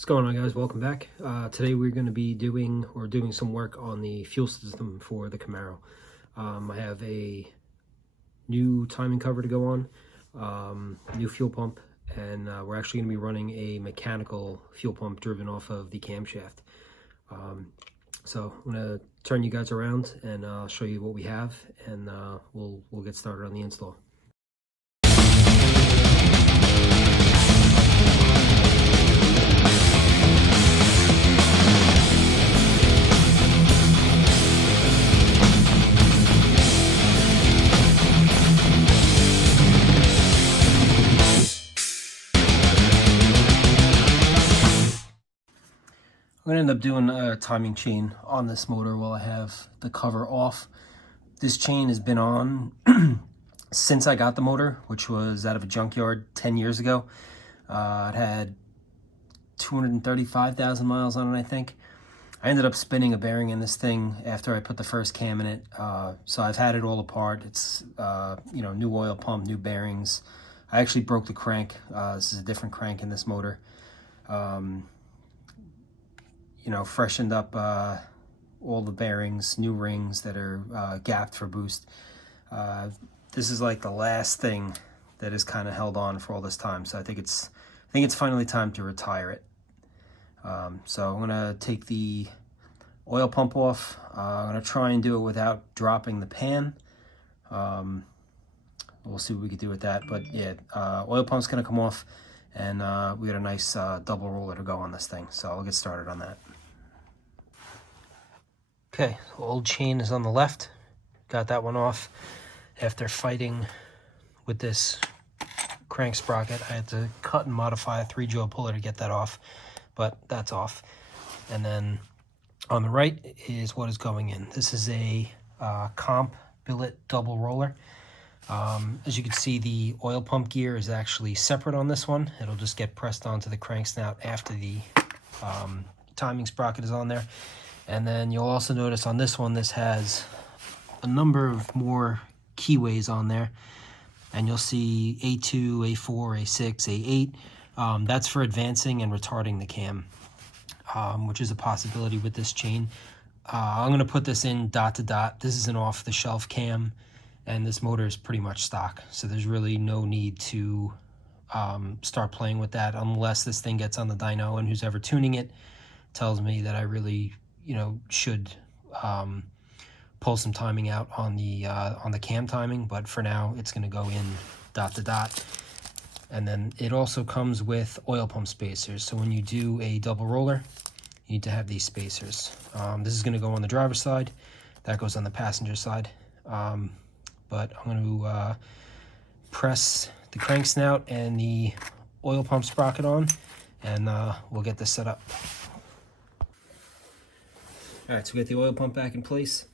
What's going on, guys? Welcome back. Today we're going to be doing some work on the fuel system for the Camaro. I have a new timing cover to go on, new fuel pump, and we're actually going to be running a mechanical fuel pump driven off of the camshaft. So I'm going to turn you guys around and show you what we have, and we'll get started on the install. I'm going to end up doing a timing chain on this motor while I have the cover off. This chain has been on since I got the motor, which was out of a junkyard 10 years ago. It had 235,000 miles on it, I think. I ended up spinning a bearing in this thing after I put the first cam in it. So I've had it all apart. It's, new oil pump, new bearings. I actually broke the crank. This is a different crank in this motor. Freshened up all the bearings, new rings that are gapped for boost. This is like the last thing that is kind of held on for all this time. So I think it's finally time to retire it. So I'm gonna take the oil pump off. I'm gonna try and do it without dropping the pan. We'll see what we can do with that. But yeah, oil pump's gonna come off, and we got a nice double roller to go on this thing. So I'll get started on that. Okay, old chain is on the left. Got that one off. After fighting with this crank sprocket, I had to cut and modify a 3-jaw puller to get that off, but that's off. And then on the right is what is going in. This is a comp billet double roller. As you can see, the oil pump gear is actually separate on this one. It'll just get pressed onto the crank snout after the timing sprocket is on there. And then you'll also notice on this one, this has a number of more keyways on there. And you'll see A2, A4, A6, A8. That's for advancing and retarding the cam, which is a possibility with this chain. I'm going to put this in dot to dot. This is an off-the-shelf cam, and this motor is pretty much stock. So there's really no need to start playing with that unless this thing gets on the dyno, and who's ever tuning it tells me that I really should pull some timing out on the cam timing, but for now it's going to go in dot to dot. And then it also comes with oil pump spacers, so when you do a double roller you need to have these spacers. This is going to go on the driver's side, that goes on the passenger side, but I'm going to press the crank snout and the oil pump sprocket on, and we'll get this set up. All right, so we got the oil pump back in place.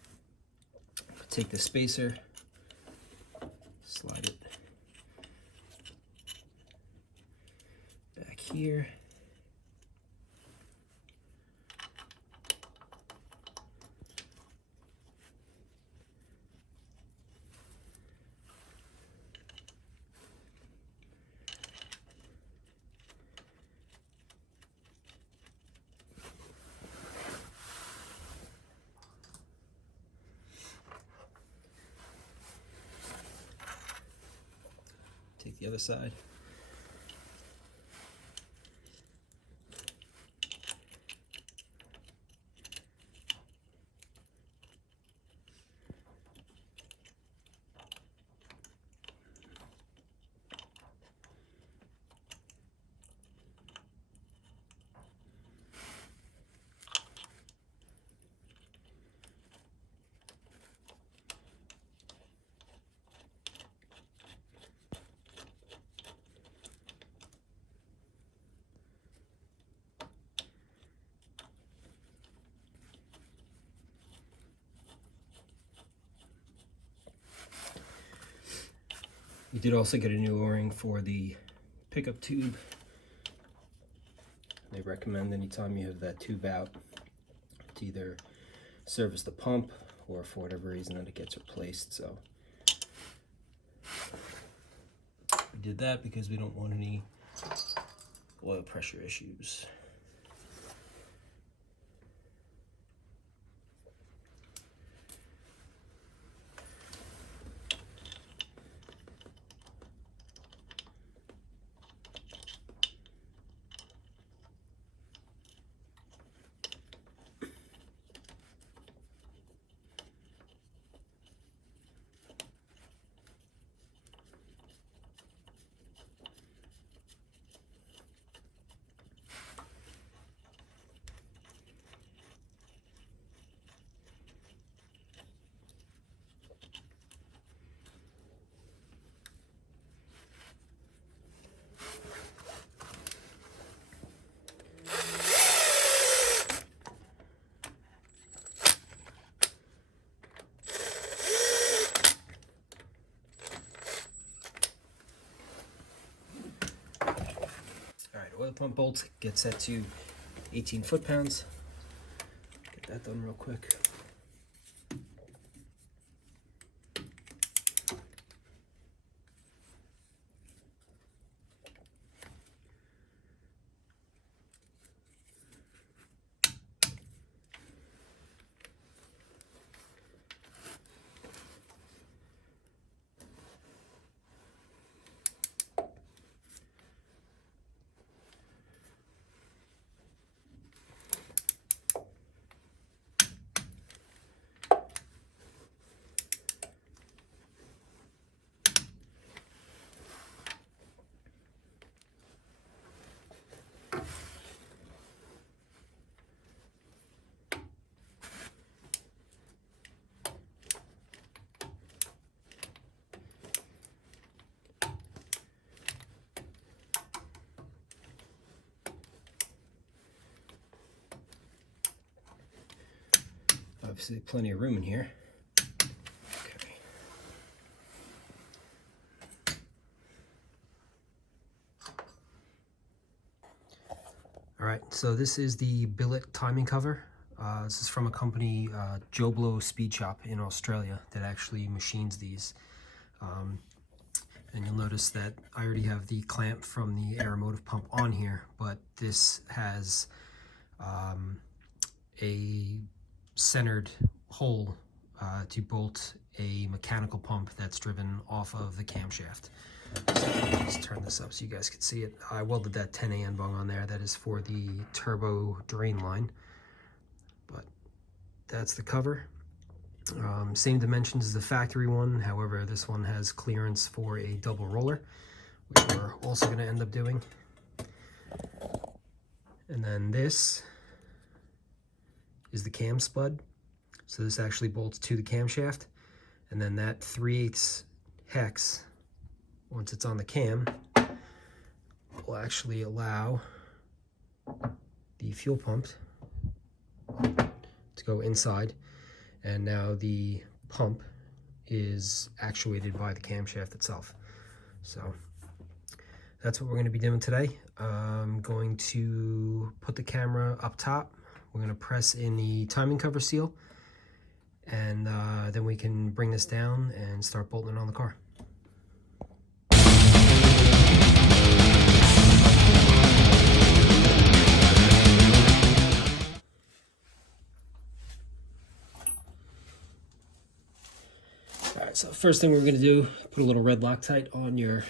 Take the spacer, slide it back here. Take the other side. We did also get a new O-ring for the pickup tube. They recommend anytime you have that tube out to either service the pump or for whatever reason that it gets replaced. So we did that because we don't want any oil pressure issues. pump bolt, get set to 18 foot-pounds. Get that done real quick. Obviously plenty of room in here. Okay. All right, so this is the billet timing cover. This is from a company, Joe Blow Speed Shop in Australia, that actually machines these. And you'll notice that I already have the clamp from the Automotive pump on here, but this has a centered hole to bolt a mechanical pump that's driven off of the camshaft. So let's turn this up so you guys can see it. I welded that 10AN bung on there. That is for the turbo drain line, but that's the cover. Same dimensions as the factory one, however this one has clearance for a double roller, which we're also going to end up doing. And then this is the cam spud. So this actually bolts to the camshaft, and then that 3/8 hex, once it's on the cam, will actually allow the fuel pump to go inside, and now the pump is actuated by the camshaft itself. So that's what we're going to be doing today. I'm going to put the camera up top. We're going to press in the timing cover seal, and then we can bring this down and start bolting it on the car. Alright, so first thing we're going to do, put a little red Loctite on your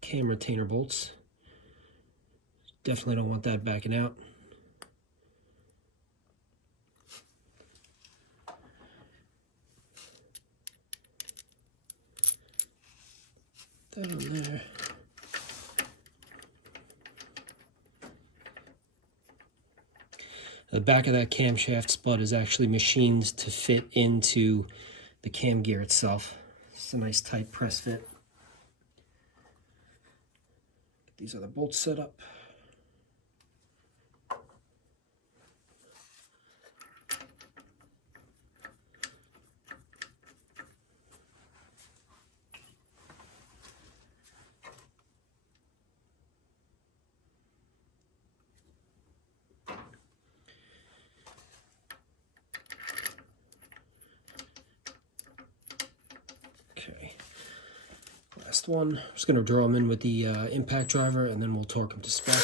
cam retainer bolts. Definitely don't want that backing out. That on there. The back of that camshaft spud is actually machined to fit into the cam gear itself. It's a nice tight press fit. Get these other bolts set up. Okay, last one. I'm just going to draw them in with the impact driver, and then we'll torque them to spec.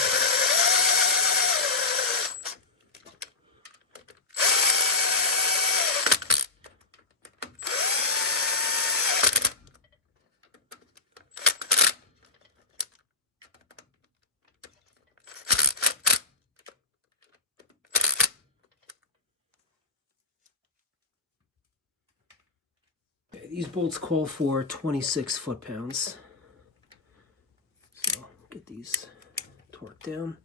These bolts call for 26 foot-pounds. So get these torqued down.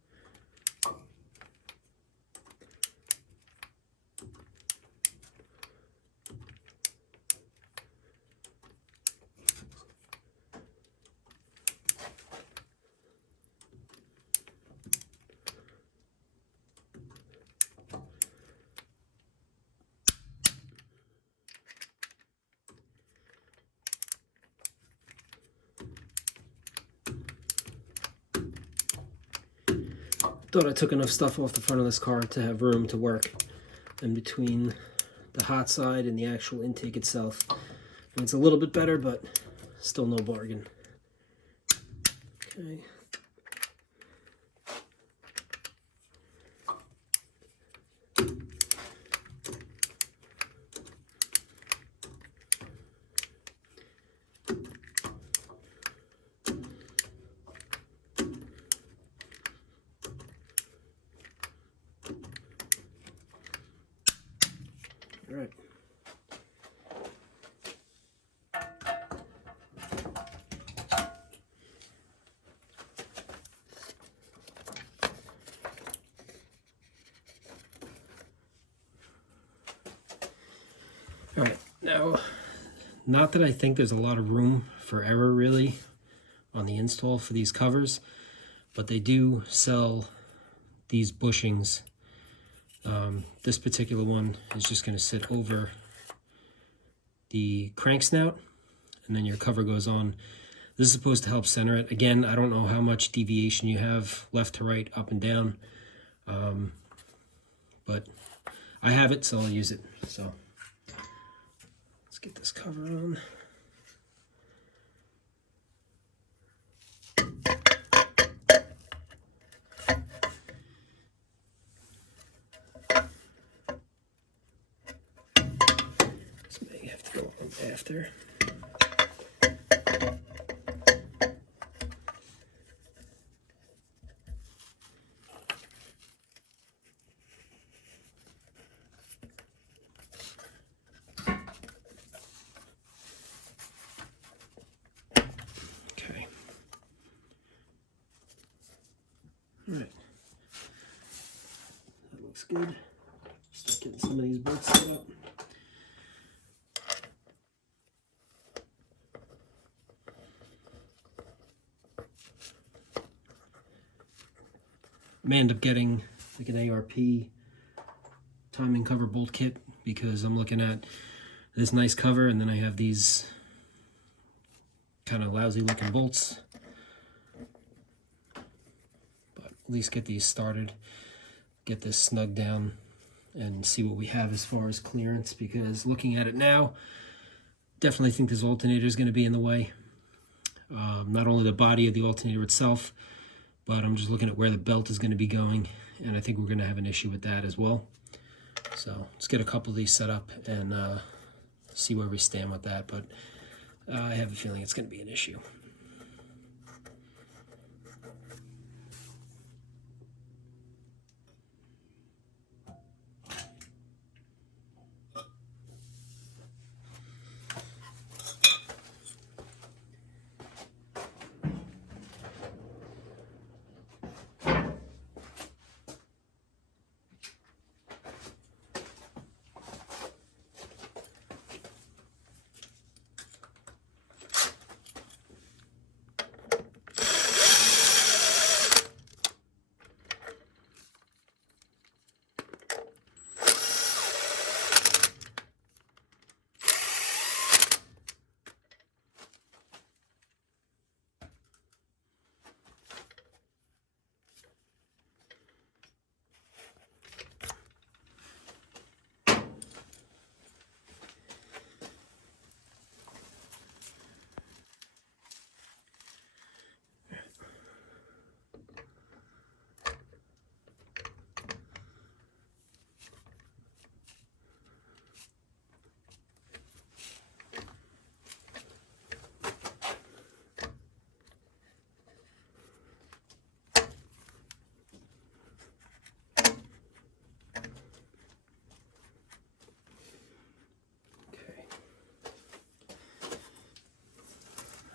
thought I took enough stuff off the front of this car to have room to work in between the hot side and the actual intake itself. And it's a little bit better, but still no bargain. Okay. All right. All right, now, not that I think there's a lot of room for error really on the install for these covers, but they do sell these bushings. This particular one is just going to sit over the crank snout, and then your cover goes on. This is supposed to help center it. Again, I don't know how much deviation you have left to right, up and down, but I have it, so I'll use it. So let's get this cover on. This may have to go on after. All right, that looks good. Just getting some of these bolts set up. I may end up getting like an ARP timing cover bolt kit because I'm looking at this nice cover and then I have these kind of lousy looking bolts. At least get these started, get this snug down, and see what we have as far as clearance, because looking at it now, definitely think this alternator is going to be in the way. Not only the body of the alternator itself, but I'm just looking at where the belt is going to be going, and I think we're going to have an issue with that as well. So let's get a couple of these set up and see where we stand with that, but I have a feeling it's going to be an issue.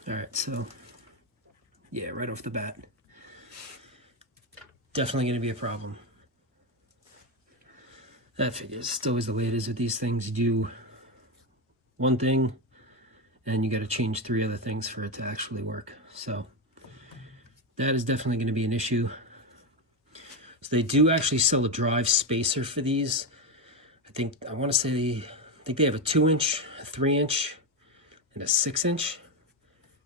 All right, so yeah, right off the bat, definitely going to be a problem. That figures. It's always the way it is with these things. You do one thing, and you got to change 3 other things for it to actually work. So that is definitely going to be an issue. So they do actually sell a drive spacer for these. I want to say, I think they have a 2-inch, a 3-inch, and a 6-inch.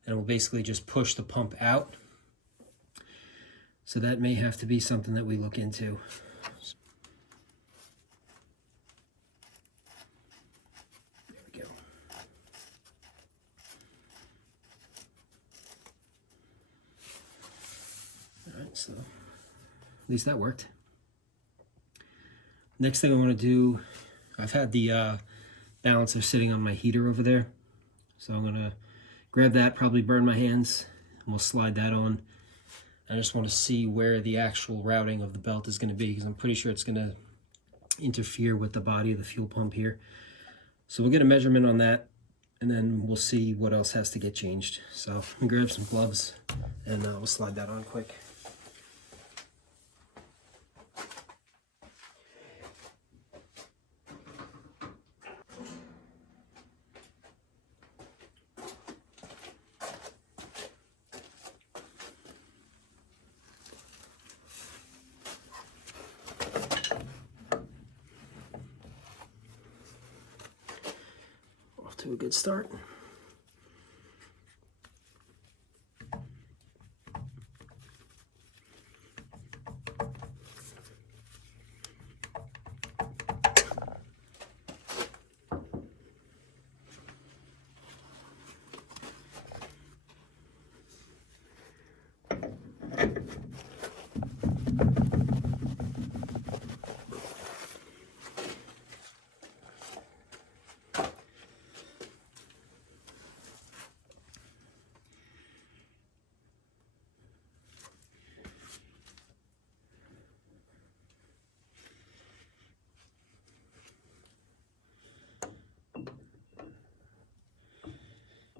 And it will basically just push the pump out. So that may have to be something that we look into. There we go. All right, so at least that worked. Next thing I want to do, I've had the balancer sitting on my heater over there. So I'm going to grab that, probably burn my hands, and we'll slide that on. I just want to see where the actual routing of the belt is going to be, because I'm pretty sure it's going to interfere with the body of the fuel pump here. So we'll get a measurement on that, and then we'll see what else has to get changed. So I'm going to grab some gloves, and we'll slide that on quick. To a good start.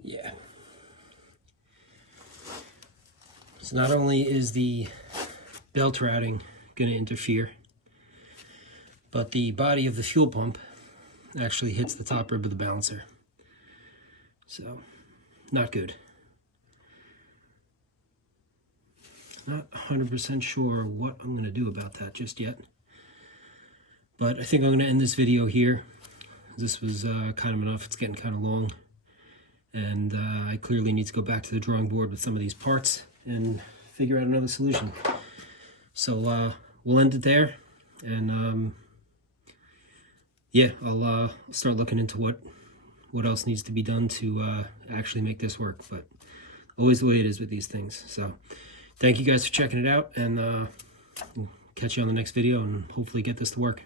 Yeah. So not only is the belt routing going to interfere, but the body of the fuel pump actually hits the top rib of the balancer. So, not good. Not 100% sure what I'm going to do about that just yet. But I think I'm going to end this video here. This was kind of enough. It's getting kind of long. And I clearly need to go back to the drawing board with some of these parts and figure out another solution. So we'll end it there. And yeah, I'll start looking into what else needs to be done to actually make this work. But always the way it is with these things. So thank you guys for checking it out, and catch you on the next video and hopefully get this to work.